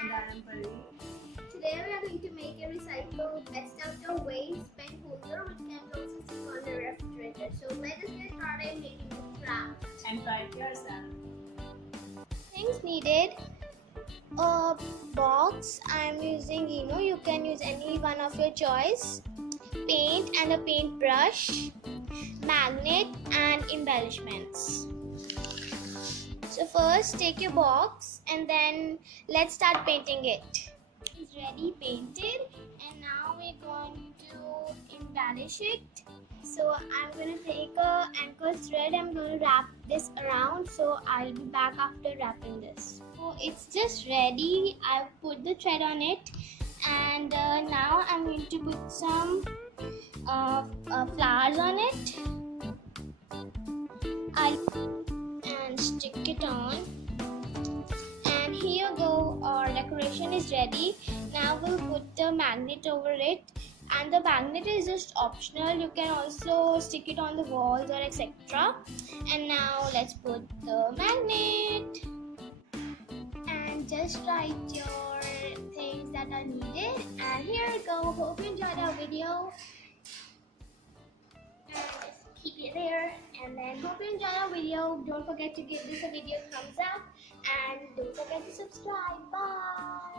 And I am Byeeeee. Today we are going to make a recyclable best outdoor waste pen holder which can also sit on the refrigerator. So let us get started making the craft. And try it yourself. Things needed: a box. I'm using, you can use any one of your choice. Paint and a paintbrush, magnet and embellishments. So first take your box and then let's start painting it. It's ready painted and now we're going to embellish it. So I'm going to take a anchor thread. I'm going to wrap this around, so I'll be back after wrapping this. So it's just ready. I've put the thread on it and now I'm going to put some flowers on it and stick it on. And here you go, our decoration is ready. Now we'll put the magnet over it, and the magnet is just optional. You can also stick it on the walls or etc. And now let's put the magnet and just write your things that are needed. And here we go. Hope you enjoyed our video. And just keep it there. And then hope you enjoyed our video. Don't forget to give this a video thumbs up and don't forget to subscribe. Bye.